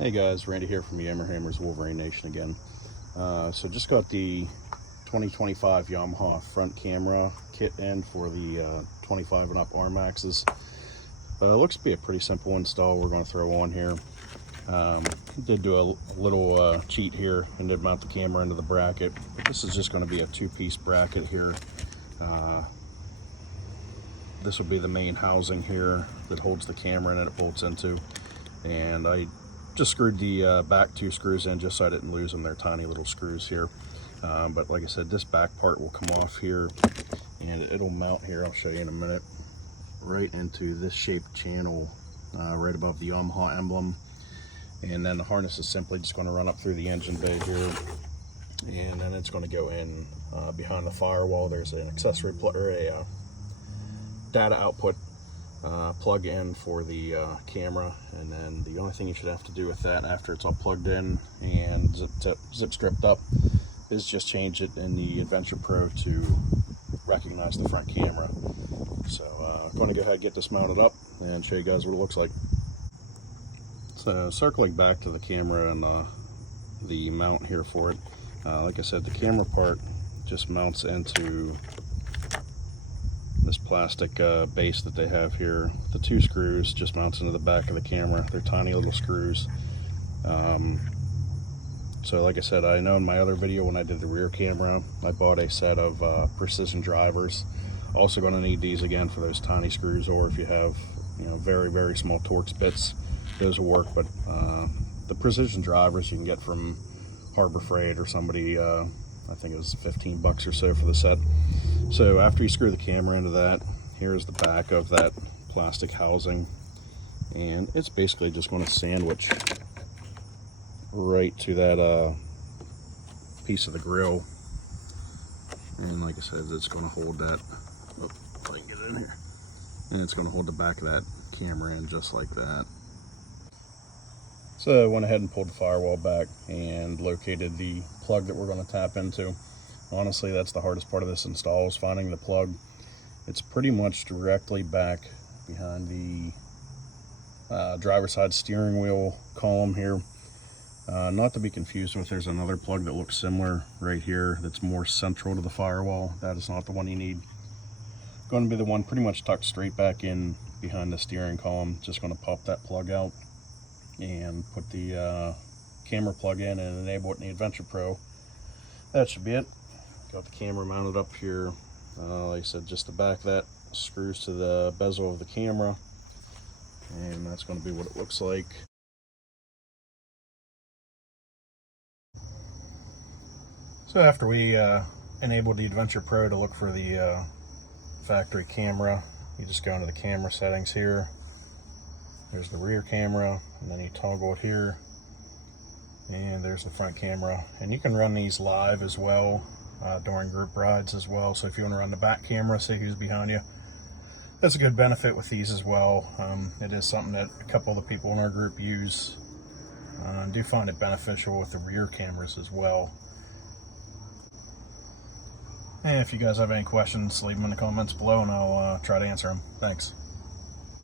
Hey guys, Randy here from Yamaha Wolverine Nation again. So just got the 2025 Yamaha front camera kit in for the 25 and up RMAXs. It looks to be a pretty simple install we're going to throw on here. Did do a little cheat here and did mount the camera into the bracket, but this is just going to be a two-piece bracket here. This will be the main housing here that holds the camera and it bolts into, and I just screwed the back two screws in just so I didn't lose them. They're tiny little screws here, but like I said, this back part will come off here and it'll mount here. I'll show you in a minute, right into this shaped channel right above the Yamaha emblem. And then the harness is simply just going to run up through the engine bay here, and then it's going to go in behind the firewall. There's an accessory plug or a data output plug in for the camera, and then the only thing you should have to do with that after it's all plugged in and zip stripped up is just change it in the Adventure Pro to recognize the front camera. So I'm going to go ahead and get this mounted up and show you guys what it looks like. So circling back to the camera and the mount here for it, like I said, the camera part just mounts into this plastic base that they have here. The two screws just mounts into the back of the camera. They're tiny little screws. So like I said, I know in my other video when I did the rear camera, I bought a set of precision drivers. Also going to need these again for those tiny screws, or if you have, very, very small Torx bits, those will work. But the precision drivers you can get from Harbor Freight or somebody, I think it was 15 bucks or so for the set. So after you screw the camera into that, here's the back of that plastic housing, and it's basically just going to sandwich right to that piece of the grill. And like I said, it's going to hold that, if I can get it in here, and it's going to hold the back of that camera in just like that. So I went ahead and pulled the firewall back and located the plug that we're going to tap into. Honestly, that's the hardest part of this install, is finding the plug. It's pretty much directly back behind the driver's side steering wheel column here. Not to be confused with, there's another plug that looks similar right here that's more central to the firewall. That is not the one you need. Going to be the one pretty much tucked straight back in behind the steering column. Just going to pop that plug out and put the camera plug in and enable it in the Adventure Pro. That should be it. Got the camera mounted up here. Like I said, just the back of that screws to the bezel of the camera, and that's going to be what it looks like. So after we enabled the Adventure Pro to look for the factory camera, you just go into the camera settings here. There's the rear camera, and then you toggle it here, and there's the front camera. And you can run these live as well during group rides as well. So if you want to run the back camera, see who's behind you, that's a good benefit with these as well. It is something that a couple of the people in our group use. I do find it beneficial with the rear cameras as well. And if you guys have any questions, leave them in the comments below and I'll try to answer them. Thanks.